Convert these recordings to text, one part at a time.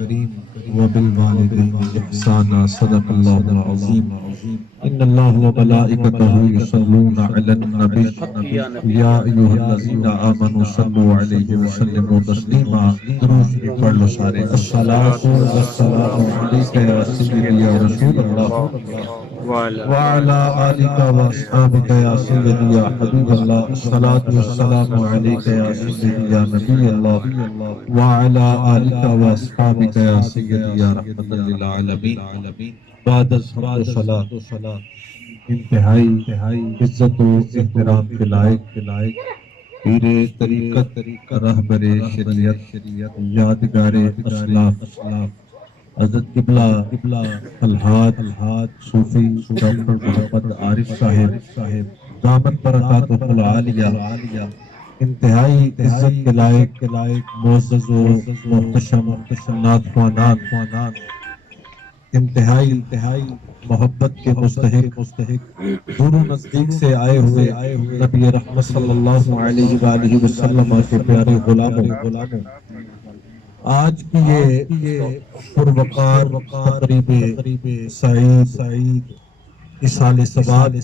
وبالوالدين إحسانا صدق الله العظيم إن الله وملائكته يصلون على النبي يا أيها الذين آمنوا صلوا عليه وسلموا تسليما درود بھی پڑھ لو سارے الصلاة والسلام عليك يا سيدي يا رسول الله وعلى آلك وأصحابك يا سيدي يا حبيب الله الصلاة والسلام عليك يا سيدي يا نبي الله وعلى آلك وأصحابك يا سيدي يا رحمة للعالمين بعد الصلاة انتہائی عزت و احترام کے لائق پیر طریقت رہبر شریعت یادگار اسلاف حضرت قبلہ الحاج صوفی ڈاکٹر محمد عارف صاحب دامت برکاتہ العالیہ انتہائی عزت کے لائق معزز و محتشم نعت خوانان انتہائی محبت کے مستحق دور و نزدیک سے آئے ہوئے نبی رحمت صلی اللہ علیہ وآلہ وسلم کے پیارے غلاموں آج کی یہ پروقار تقریب سعید اصال ثواب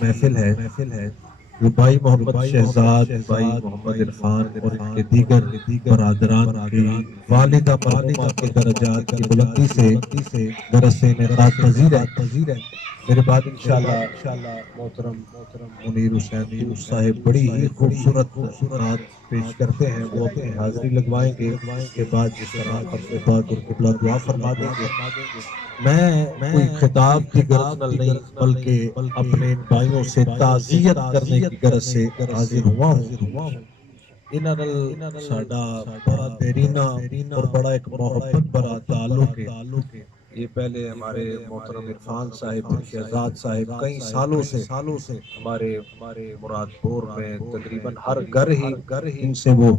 محفل ہے جو بھائی محمد شہزاد بھائی محمد عرفان اور ان کے دیگر برادران کی والدہ مرحومہ کے درجات کی بلندی سے درس انعقاد پذیر ہے میرے بعد انشاءاللہ محترم منیر حسین صاحب بڑی ہی خوبصورت نعت پیش کرتے ہیں وہ اپنی حاضری لگوائیں گے کے بعد جس طرح اپنے پاک اور قبلہ دعا فرما دیں گے میں کوئی خطاب کی غرض نہیں بلکہ اپنے بھائیوں سے تعزیت کرنے کی غرض سے حاضر ہوا ہوں انہاں نال ساڈا بڑا دیرینہ اور بڑا ایک محبت بڑا تعلق ہے یہ پہلے ہمارے محترم عرفان صاحب شہزاد صاحب کئی سالوں سے ہمارے مراد پور میں تقریباً ہر گھر ہی ان سے وہ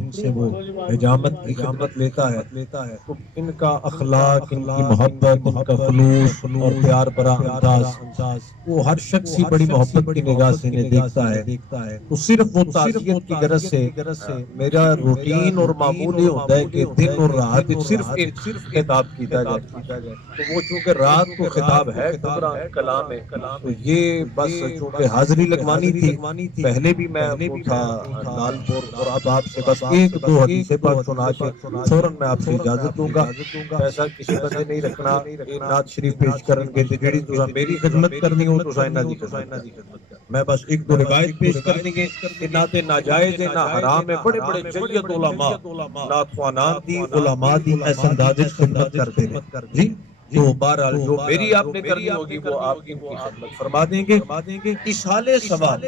حجامت کی خدمت لیتا ہے تو ان کا اخلاق ان کی محبت ان کا خلوص اور پیار برا انداز وہ ہر شخص ہی بڑی محبت کی نگاہ سے انہیں دیکھتا ہے تو صرف وہ تعزیت کی غرض سے میرا روٹین اور معمول یہ ہوتا ہے کہ دن اور رات صرف ایک خطاب کیتا جائے وہ چونکہ رات کو خطاب ہے کلام ہے تو یہ بس چونکہ حاضری لگوانی تھی پہلے بھی میں تھا لالپور اور اب آپ سے بس ایک دو حدیث پاک سنا کے فوراً میں آپ سے اجازت دوں گا ایسا کسی بندے نہیں رکھنا نعت شریف پیش کرن کے جڑی تساں میری خدمت کرنی ہو تو سائنا دی خدمت میں بس ایک دو روایت پیش کرنی ہے کہ نہ تے ناجائز ہے نہ حرام ہے بڑے جید علماء نعت خوانان دی علماء دی اس انداز خدمت کرتے ہیں جی تو بہرحال جو میری آپ نے کرنی ہوگی وہ آپ ان کی خدمت فرما دیں گے اصال ثواب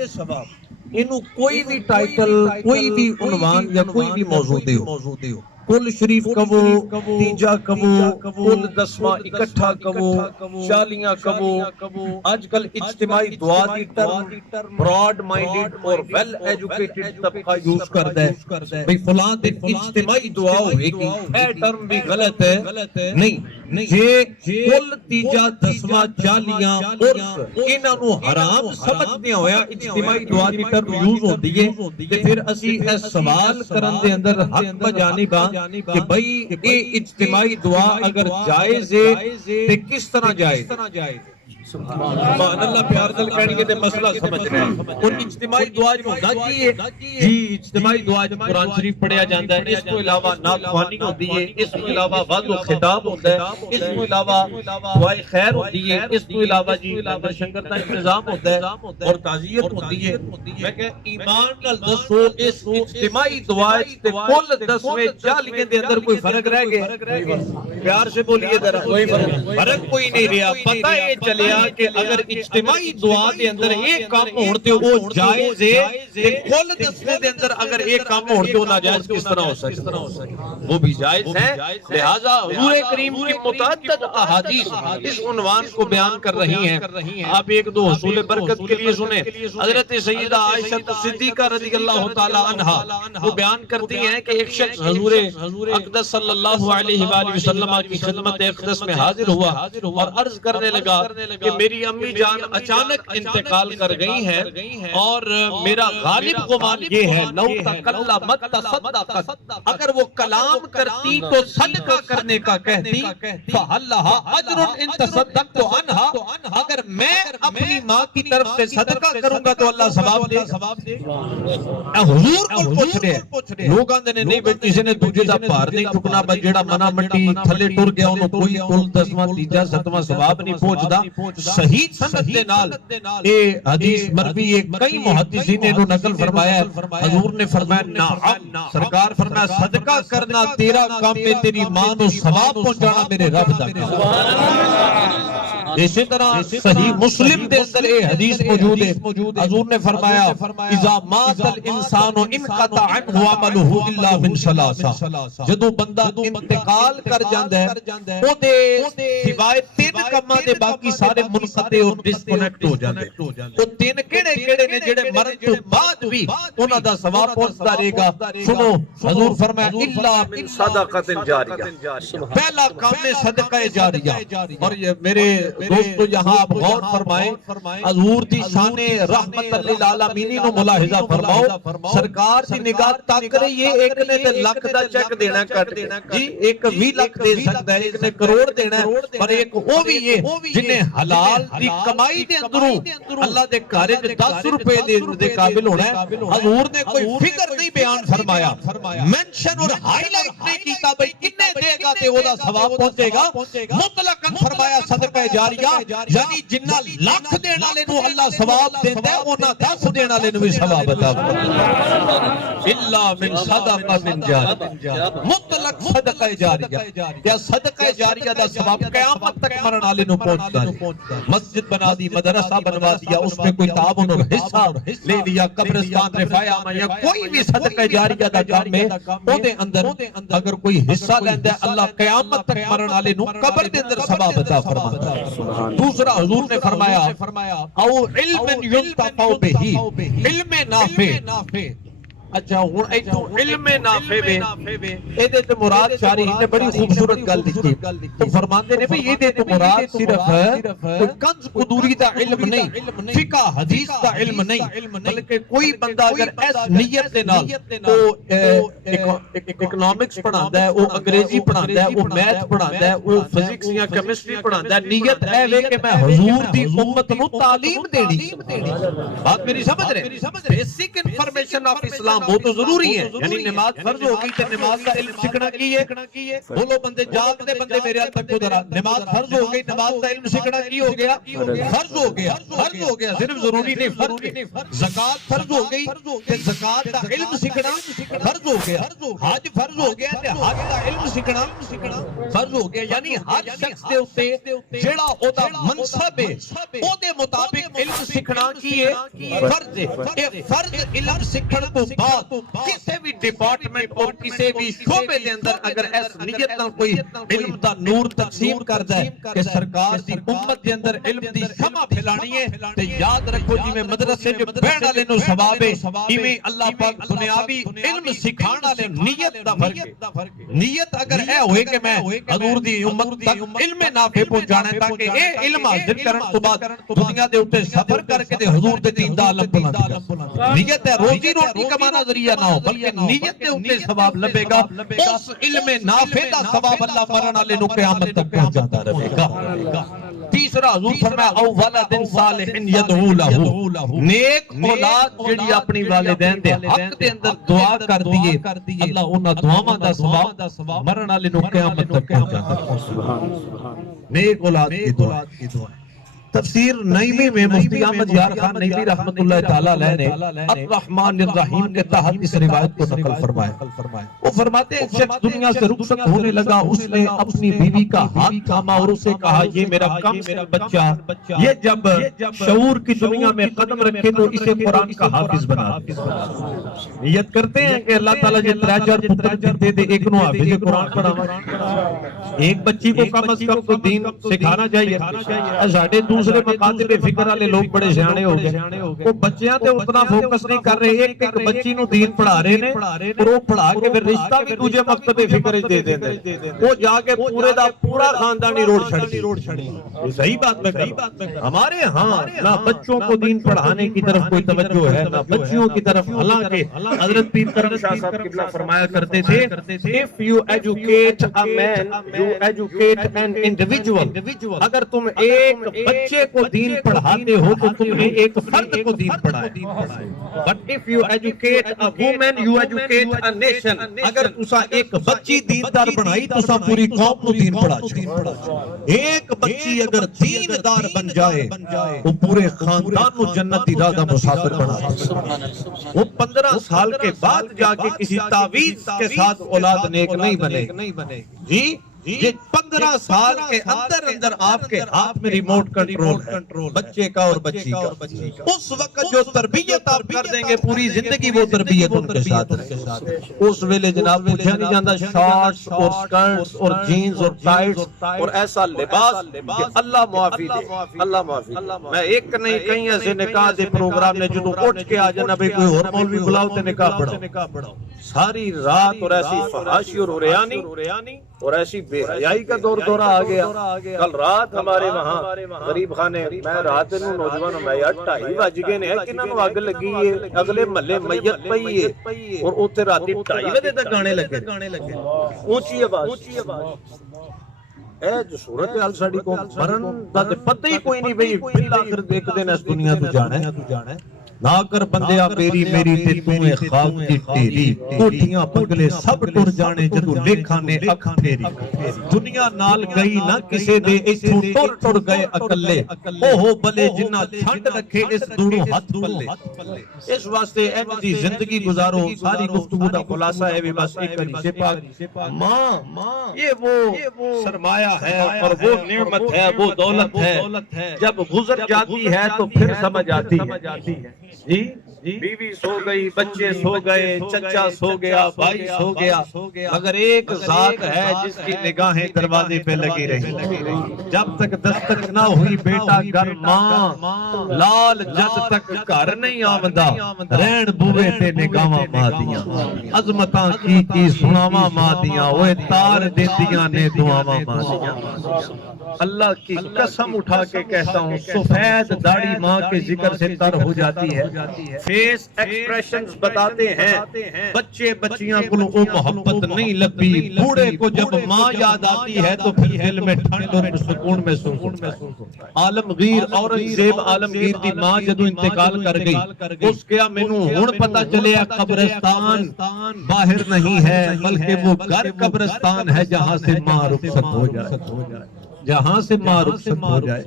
انہوں کوئی بھی ٹائٹل کوئی بھی عنوان یا کوئی بھی موضوع دے ہو کل شریف کبو تیجا کبو کل دسواں اکٹھا کبو شالیاں کبو آج کل اجتماعی دعا دی ٹرم براڈ مائنڈڈ اور ویل ایجوکیٹڈ طبقہ یوز کرتا ہے بھئی فلاں دن اجتماعی دعا ہوئے گی اے ٹرم بھی غلط ہے نہیں یہ کل تیجا دسواں چالیاں عرف انہوں حرام سمجھنے ہویا اجتماعی دعا دی ٹرم یوز ہوتی ہے پھر اسی اس سوال کرن دے اندر حق بجانے کا کہ بھئی اے اجتماعی دعا اگر جائز ہے تو کس طرح جائز سبحان اللہ پیار دل کہنے کے مسئلہ سمجھ رہے ہیں اور اجتماعی دعا جو ہوتا جی اجتماعی دعا جو قرآن شریف پڑھیا جاندہ ہے اس کو علاوہ نعت خوانی ہوتی ہے اس کو علاوہ وعد و خطاب ہوتا ہے اس کو علاوہ دعائے خیر ہوتی ہے اس کو علاوہ جی لندر شنکر کا انتظام ہوتا ہے اور تعزیت ہوتی ہے میں کہ ایمان نال دسو اس اجتماعی دعا کل 10 میں 40 کے اندر کوئی فرق رہ گیا پیار سے بولیے ذرا فرق کوئی نہیں رہا پتہ یہ چلیا کہ اگر اجتماعی دعا دے اندر ایک کام ہوتے وہ جائز ہے کہ کل 10 دے اندر اگر ایک کام ہوتے وہ ناجائز کس طرح ہو سکتا وہ بھی جائز ہے لہذا حضور کریم کی متعدد احادیث اس عنوان کو بیان کر رہی ہیں آپ ایک دو حصول برکت کے لیے سنیں حضرت سیدہ عائشہ صدیقہ رضی اللہ تعالی عنہ وہ بیان کرتی ہیں کہ ایک شخص حضور اقدس صلی اللہ علیہ وآلہ وسلم کی خدمت اقدس میں حاضر ہوا اور عرض کرنے لگا کہ کہ میری امی جان اچانک انتقال کر گئی ہیں اور میرا غالب گمان یہ ہے لو تکلمت تصدقت، اگر وہ کلام کرتی تو صدقہ کرنے کا کہتی فَهَلْ لَهَا أَجْرٌ إِن تَصَدَّقْتُ عَنْهَا، اگر میں اپنی ماں کی طرف سے صدقہ کروں گا تو اللہ ثواب دے۔ حضور کو پوچھ رہے لوگ آندے نے نہیں بھئی کسی نے تجھے دا پار نہیں چکنا با جیڑا منا مٹی تھلے ٹر گیا انہوں کوئی کل 10واں تیجا 7واں ثواب نہیں پہنچدا۔ صحیح سند دے نال اے حدیث مروی ہے، کئی محدثین نے نقل فرمایا ہے، حضور نے فرمایا نعم، سرکار فرمایا صدقہ کرنا تیرا کام ہے، تیری ماں نو ثواب پہنچانا میرے رب دا کام۔ اسی طرح صحیح مسلم دے اندر اے حدیث موجود ہے، حضور نے فرمایا اذا مات الانسان انقطع عنہ عملہ الا من ثلاثہ، جدوں بندہ انتقال کر جاندا ہے او دے سوائے 3 کماں دے باقی سارے منقطع اور ڈسکنیکٹ ہو جاندے۔ او 3 کیڑے نے جڑے مرن تو بعد بھی انہاں دا ثواب پہنچدا رہے گا۔ سنو حضور فرمایا الا من صدقۃ جاریہ، پہلا کام ہے صدقہ جاریہ۔ اور یہ میرے دوستو یہاں آپ غور فرمائیں، حضور دی شان رحمت للعالمین نو ملاحظہ فرماؤ، سرکار دی نگاہ تک رہی ہے ایک نے تے لاکھ دا چیک دینا کٹ جی، ایک 20 لاکھ دے سکتا ہے، ایک نے کروڑ دینا ہے، اور ایک وہ بھی ہے جنہیں حلال دی کمائی دے اندروں اللہ دے کارے 10 روپے دے قابل ہونا ہے۔ حضور نے کوئی فکر نہیں بیان فرمایا، منشن اور ہائی لائٹ نہیں کیتا بھئی کتنے دے گا تے وہ دا ثواب پہنچے گا، مطلقاً فرمایا صدقہ جاریہ یعنی جنہ لاکھ دینا لے نو اللہ ثواب دیتا ہے انہاں 10 دینا لے نو بھی ثواب عطا الا من صدقہ من جاریہ، مطلق صدقہ جاریہ۔ کیا صدقہ جاریہ دا ثواب قیامت تک مرن والے نو پہنچتا ہے؟ مسجد بنا دی، مدرسہ بنوا دیا، اس میں کوئی تعاون اور حصہ لے لیا، قبرستان رفایا یا کوئی بھی صدقہ جاریہ دا کام ہے او دے اندر اگر کوئی حصہ لیندا ہے اللہ قیامت تک مرن والے نو قبر دے اندر ثواب عطا فرماتا ہے۔ دوسرا حضور نے فرمایا او علم ينتفع به، علم نافع۔ اچھا ہن ایتھوں علم نافع وے ایدے تے مراد شارح نے بڑی خوبصورت گل لکھی، تو فرماندے نے بھئی ایدے تے مراد صرف کنز قدوری دا علم نہیں، فقہ حدیث دا علم نہیں، بلکہ کوئی بندہ اگر اس نیت دے نال او اکنامکس پڑھاندا ہے، او انگریزی پڑھاندا ہے، او میتھ پڑھاندا ہے، او فزکس یا کیمسٹری پڑھاندا ہے، نیت اے وے کہ میں حضور دی امت نو تعلیم دینی۔ بات میری سمجھ رہے ہیں؟ بیسک انفارمیشن آف اسلام وہ تو ضروری ہے، یعنی نماز فرض ہوگی تو نماز کا علم سیکھنا کی ہے۔ بولو بندے جاگ دے بندے میرے حال تک گزرا، نماز فرض ہو گئی، نماز کا علم سیکھنا کی ہو گیا، فرض ہو گیا، صرف ضروری نہیں فرض ہے۔ زکوٰۃ فرض ہو گئی کہ زکوٰۃ کا علم سیکھنا فرض ہو گیا، حج فرض ہو گیا کہ حج کا علم سیکھنا فرض ہو گیا، یعنی ہر شخص دے اوتے جڑا او دا منصب ہے او دے مطابق علم سیکھنا کی ہے فرض ہے۔ اے فرض علم سیکھن تو کسی بھی ڈپارٹمنٹ اور کسی بھی شعبے دے اندر اگر اس نیت نال کوئی علم دا نور تقسیم کردا ہے کہ سرکار دی امت دے اندر علم دی شمع پھیلانی ہے، تے یاد رکھو جی میں مدرسے جو پڑھن والے نو ثواب ہے، ایویں اللہ پاک دنیاوی علم سکھاون والے نیت دا فرق ہے۔ نیت اگر اے ہوئے کہ میں حضور دی امت تک علم نافع پہنچانا ہے تاکہ اے علم حاصل کرن تو بعد دنیا دے اوتے سفر کر کے حضور دے دین دا علم بلند، نیت ہے روزی روٹی کمانا ذریعہ نہ ہو بلکہ نیت دے اوتے ثواب لبے گا، اس علم نافع دا ثواب اللہ مرن والے نو قیامت تک پہنچاتا رہے گا۔ تیسرا حضور فرمایا او ولد صالح يدعو له، نیک اولاد جڑی اپنی والدین دے حق دے اندر دعا کر دیے اللہ انہاں دعاواں دا ثواب مرن والے نو قیامت تک پہنچاتا ہے۔ نیک اولاد کی دعا تفسیر نعیمی میں مفتی احمد یار خان نعیمی رحمت اللہ تعالیٰ علیہ نے الرحمن الرحیم کے تحت اس روایت کو نقل فرمایا۔ وہ فرماتے ہیں ایک شخص دنیا سے رخصت ہونے لگا، اس نے اپنی بیوی کا ہاتھ تھاما اور اسے کہا یہ میرا کم سن بچہ یہ جب شعور کی دنیا میں قدم رکھے تو اسے قرآن کا حافظ بنا۔ نیت کرتے ہیں کہ اللہ تعالیٰ جو 3-4 پتر دیتے دے، ایک نو حافظ قرآن پڑھا، ایک بچی کو کم از کم تو دین سکھانا چاہیے۔ ساڑھے دوسرے دوسرے مقاصد فکر والے لوگ بڑے سیانے ہو گئے، وہ بچیاں تے اتنا فوکس نہیں کر رہے، ایک ایک بچی نو دین پڑھا رہے نے اور وہ پڑھا کے پھر رشتہ بھی دوجے مکتب فکر دے دیندے، وہ جا کے پورے دا پورا خاندانی روڈ چھڑی۔ یہ صحیح بات میں کہہ رہا ہوں۔ ہمارے ہاں نہ بچوں کو دین پڑھانے کی طرف کوئی توجہ ہے نہ بچیوں کی طرف، حالانکہ حضرت پیر کرم شاہ صاحب قبلہ فرمایا کرتے تھے if you educate a man you educate an individual، اگر تم ایک بچے کو دین پڑھاتے ہو تو تم نے ایک فرد کو دین پڑھایا، but if you educate a woman you educate a nation، اگر تسا ایک بچی دیندار بنائی تو سا پوری قوم کو دین پڑھا چھوڑا۔ ایک بچی اگر دیندار بن جائے وہ پورے خاندان کو جنتی راہ دا مسافر بنا۔ وہ 15 سال کے بعد جا کے کسی تعویذ کے ساتھ اولاد نیک نہیں بنے جی، یہ 15 سال کے اندر اندر آپ کے ہاتھ میں ریموٹ کنٹرول ہے بچے کا اور بچی کا۔ اس وقت جو تربیت آپ کر دیں گے پوری زندگی وہ تربیت ان کے ساتھ ہے۔ اس ویلے جناب پوچھا نہیں جاندہ شارٹس اور سکرٹس اور جینز اور ٹائٹس اور ایسا لباس کہ اللہ معافی دے، اللہ معافی دے۔ میں ایک نہیں کہیں ایسے نکاح دے پروگرام نے جو اٹھ کے آ جانا بھئی کوئی اور مولوی بلاؤ تے نکاح پڑھاؤ، ساری رات اور ایسی فحاشی اور ریانی اور ایسی بے حیائی کا دورہ آ گیا۔ کل رات ہمارے وہاں غریب خانے میں رات نو نوجوانوں میں یار 2:30 بج گئے نے کنہاں نو اگ لگی ہے، اگلے محلے میت پئی ہے اور اوتھے راتی 2:30 بجے تک گانے لگے اونچی آواز۔ اے جو صورت حال ساڈی کو مرن دا تے پتہ ہی کوئی نہیں بھئی بالآخر ایک دن اس دنیا تو جانا ہے۔ نہ کر بندیا میری تے توں خواب کی ٹیری، کوٹھیاں پگلے سب ٹر جانے جدو لیکھاں نے اکھ پھیری۔ دنیا نال گئی نہ کسے دے اتھوں ٹر گئے اکلے، اوہو بلے جنہ چھنڈ رکھے اس دوڑوں ہاتھ پلے۔ اس واسطے اے جی زندگی گزارو، ساری گفتگو دا خلاصہ ہے بھی بس ایک حدیث پاک، ماں یہ وہ سرمایہ ہے اور وہ نعمت ہے، وہ دولت ہے، جب گزر جاتی ہے تو پھر سمجھ آتی ہے۔ جی بیوی سو گئی، بچے سو گئے، چچا سو گیا، بھائی سو گیا، مگر ایک ذات ہے جس کی نگاہیں دروازے پہ لگی رہی۔ جب تک دستک نہ ہوئی بیٹا گھر ماں، لال جد تک گھر نہیں آمدہ، رین بوے تے نگاواں ماں دیاں، عظمتاں کی سناواں ماں دیاں، وہ تار دیندیاں نے دعاواں ماں دیاں۔ اللہ کی قسم اٹھا کے کہتا ہوں سفید داڑھی ماں کے ذکر سے تر ہو جاتی ہے، فیس ایکسپریشنز بتاتے ہیں، بچے بچیاں کو وہ محبت نہیں لبی، بوڑھے کو جب ماں یاد آتی ہے تو پھر دل میں ٹھنڈ اور سکون محسوس ہوتا ہے۔ عالمگیر اورنگزیب عالمگیر دی ماں جدو انتقال کر گئی، اس کیا مینوں ہن پتہ چلیا قبرستان باہر نہیں ہے بلکہ وہ گھر قبرستان ہے جہاں سے ماں رخصت ہو جائے، جہاں سے ماں رخصت ہو جائے۔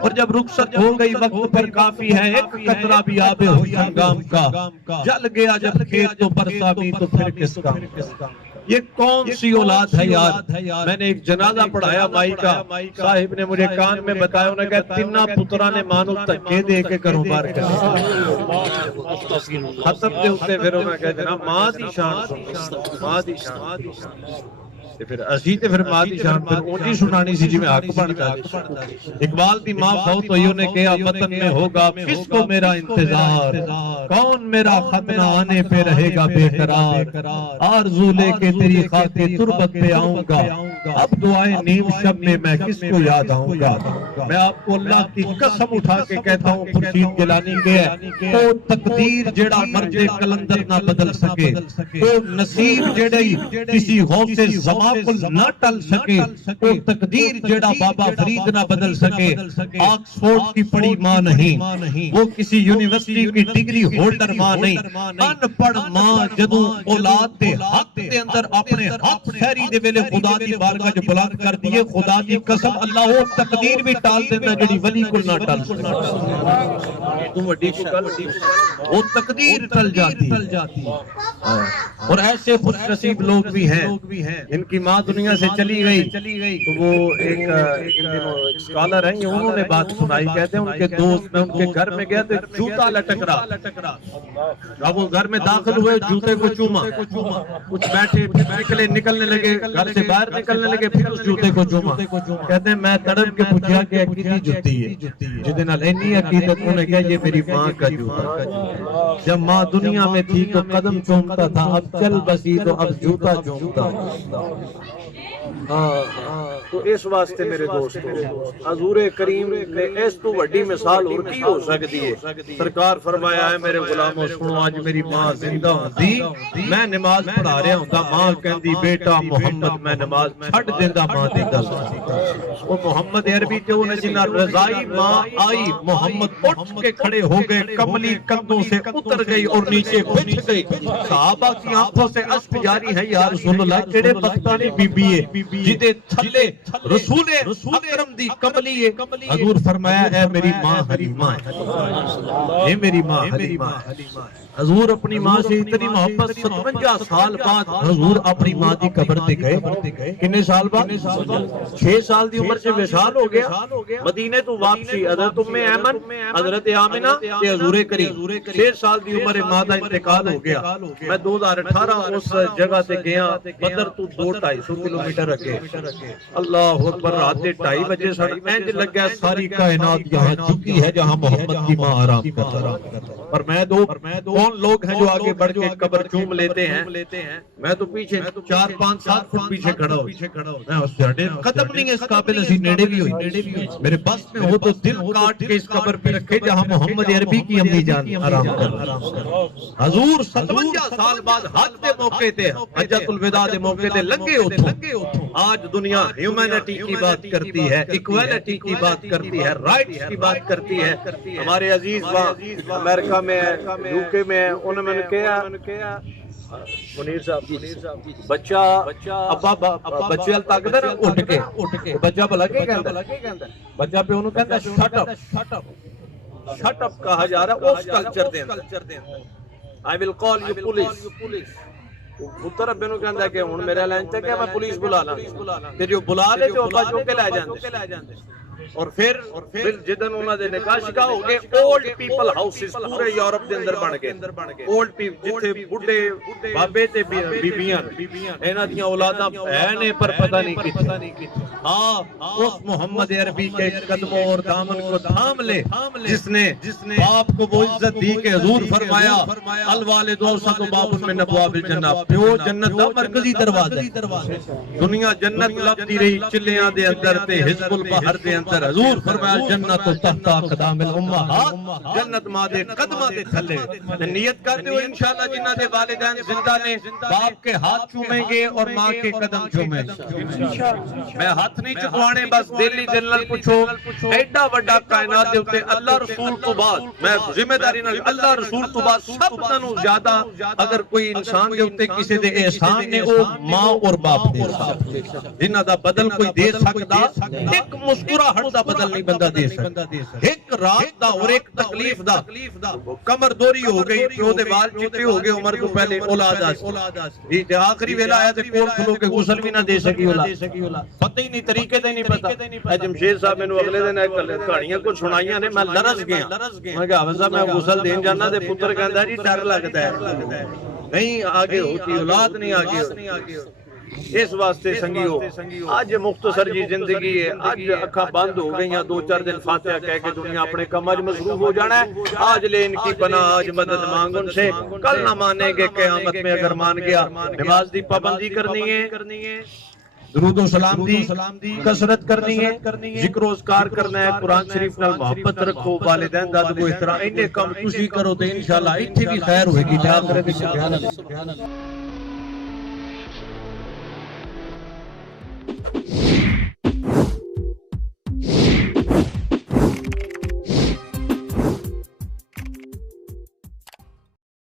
اور جب رخصت ہو گئی وقت پر کافی ہے، ایک قطرہ بھی آب ہنگام کا، جل گیا جب کھیت تو برسا بھی تو پھر کس کا۔ یہ کون سی اولاد ہے یار؟ میں نے ایک جنازہ پڑھایا مائی کا، صاحب نے مجھے کان میں بتایا، انہوں نے کہا تینہ پترہ نے مانو تکے دے کے کروں بار کریں، ختم دے ہوتے پھر انہوں نے کہا جناب ماں دی شان، ماں دی شان، پھر اسی تے پھر ماں دی شان پھر اونجی سنانی سی جی میں حق بنتا ہے۔ اقبال دی ماں فوت ہوئی، انہیں کہا وطن میں ہوگا کس کو میرا انتظار، کون میرا خط نہ آنے پہ رہے گا بے قرار، آرزو لے کے تیری خاک تربت پہ آؤں گا، اب دعائیں نیم شب میں کس کو یاد آؤں گا۔ میں آپ کو اللہ کی قسم اٹھا کے کہتا ہوں خورشید گیلانی کے تو تقدیر جیڑا مرج کلندر نہ بدل سکے، تو نصیب جیڑی کسی غوث زمان نہ ٹل سکے، وہ تقدیر جیڑا بابا فرید نہ بدل سکے۔ آکسفورڈ کی پڑھی ماں نہیں، وہ کسی یونیورسٹی کی ڈگری ہولڈر ماں نہیں، ان پڑھ ماں جدوں اولاد دے حق دے اندر اپنے حق خیری دے ویلے خدا دی بارگاہ جو بلند کر دیے، خدا دی قسم اللہ وہ تقدیر بھی ٹال دینا جڑی ولی کو نہ ٹال سکے، تم وڈی کو کل وہ تقدیر ٹل جاتی ہے۔ اور ایسے خوش نصیب لوگ بھی ہیں ان کی کی ماں دنیا سے چلی گئی تو وہ ایک ان دنوں ایک اسکالر ہیں یہ انہوں نے بات سنائی، کہتے ہیں ان کے دوست میں ان کے گھر میں گیا تو جوتا لٹک رہا، اب وہ گھر میں داخل ہوئے جوتے کو چوما، کچھ بیٹھے نکلنے لگے گھر سے باہر نکلنے لگے پھر اس جوتے کو چوما، کہتے ہیں میں تڑپ کے پوچھا کہ کتنی جوتی ہے، جدن الینی عقیدت انہوں نے کہا یہ میری ماں کا جوتا، جب ماں دنیا میں تھی تو قدم چومتا تھا، اب چل بسی تو اب جوتا چومتا۔ تو اس واسطے میرے دوستو حضور کریم نے اس تو وڈی مثال اور کی ہو سکتی ہے۔ سرکار فرمایا ہے میرے غلاموں سنو آج میری ماں زندہ ہوندی میں نماز پڑھا رہا ہوندا، ماں کہندی بیٹا محمد میں نماز چھڈ دیندا ماں دی گل، وہ محمد عربی تے انہیں جنہ رضائی ماں آئی، محمد اٹھ کے کھڑے ہو گئے، کملی کندھوں سے اتر گئی اور نیچے بچھ گئی، صحابہ کی آنکھوں سے اشک جاری ہے یا رسول اللہ کیڑے پختانی بی بی ہے جدے تھلے رسول اکرم دی کملی ہے، حضور فرمایا اے میری ماں حلیمہ ہے، اے میری ماں حلیمہ ہے۔ حضور اپنی ماں سے اتنی محبت 57 سال بعد حضور اپنی ماں دی قبر تے گئے، کنے سال بعد 6 سال دی عمر سے وصال ہو گیا، مدینے تو واپسی حضرت ام ایمن حضرت آمنہ تے حضور کریم 6 سال دی عمر ماں دا انتقال ہو گیا۔ میں 2018 اس جگہ تے گیا، بدر تو 2-250 کلومیٹر اگے، اللہ اکبر، رات 2:30 بجے انج لگا ساری کائنات یہاں جھکی ہے جہاں محمد کی ماں آرام کر رہا، پر میں کون لوگ ہیں جو آگے بڑھ کے قبر چوم لیتے ہیں، میں تو پیچھے 4-5-7 فٹ پیچھے کھڑا ہوں، میں اس جڑے قدم نہیں اس قابل اسی نیڑے بھی ہوئی، میرے بس میں ہو تو دل کاٹ کے اس قبر پہ رکھے جہاں محمد عربی کی امی جان آرام کر رہا۔ حضور 57 سال بعد حج دے موقع تے حجۃ الوداع دے موقع تے لنگے اتھوں، آج دنیا ہیومینٹی کی بات کرتی ہے، ایکوالٹی کی بات کرتی ہے، رائٹس کی بات کرتی ہے۔ ہمارے عزیز امریکہ میں یوکے میں انہوں نے کہا منیر صاحب بچہ ابا بچے تاکدر اٹھ کے بچہ بھلا کے کہندا بچہ پہ انہوں کہندا شٹ اپ کہا جا رہا اس کلچر دے I will call you police پتر ابے نو کہندا کہ ہن میرے لائن تے کہ میں پولیس بلا لاں تے جو بلا لے تے ابا جو کے لے جاندے، اور پھر جدن انہاں دے نکاح شکاح ہو گئے، اولڈ پیپل ہاؤسز پورے یورپ دے اندر بن گئے، اولڈ پیپل جتھے بڈھے بابے تے بیبیاں انہاں دیاں اولاداں ہیں پر پتہ نہیں کتھے، ہاں اس محمد عربی کے قدموں اور دامن کو تھام لے جس نے باپ کو وہ عزت دی کہ حضور فرمایا الوالد اوسط باب من ابواب الجنہ، پیو جنت دا مرکزی دروازہ، دنیا جنت لبدی رہی چلیاں دے اندر تے حزب البحر دے اندر، حضور فرمایا جنت تحت اقدام الامہات، جنت ماں دے قدماں دے تھلے، نیت کرتے ہو انشاءاللہ جنہ دے والدین زندہ نے باپ کے ہاتھ چومیں گے اور ماں کے قدم چومیں گے، میں ہاتھ نہیں چکوانے بس دلی جنرل پوچھو ایڈا وڈا کائنات دے ہوتے اللہ رسول تو بعد، میں ذمہ داری نہ اللہ رسول تو بعد سب تنو زیادہ اگر کوئی انسان دے ہوتے کسی دے احسان نے او ماں اور باپ دے احسان جنہ دا بدل کوئی دے سکتا، ایک مسکراہٹ دا بدل نہیں بندہ دے سکتا، ایک رات دا اور ایک تکلیف دا، کمر دوری ہو گئی پیو دے وال چٹے ہو گئے عمر کو پہلے اولاد آستی یہ آخری ویلا آیا تے کول کھلو کے غسل بھی نہ دے سکی اولاد، پتہ ہی نہیں طریقے دے نہیں پتہ۔ اے جمشید صاحب میں اگلے دن کہانیاں کو سنائیاں نے میں لرز گیا، میں کہا حافظ صاحب میں غسل دین جانا تے پتر کہندا جی ڈر لگتا ہے نہیں آگے ہوتی اولاد نہیں آگے ہوتی، اس واسطے سنگیو آج مختصر جی زندگی ہے، آج اکھاں بند ہو گئی ہیں، 2-4 دن فاتحہ کہہ کے دنیا اپنے کمج مصروف ہو جانا ہے، آج لے ان کی پناہ آج مدد مانگ ان سے، کل نہ مانیں گے قیامت میں اگر مان گیا، نماز دی پابندی کرنی ہے، درود و سلام دی کثرت کرنی ہے، ذکر و اذکار کرنا ہے، قرآن شریف نال محبت رکھو، والدین داد کو احترام، انہیں کم تسی کرو تو انشاءاللہ اتھے بھی خیر ہوئے گی، آخرت سبحان اللہ۔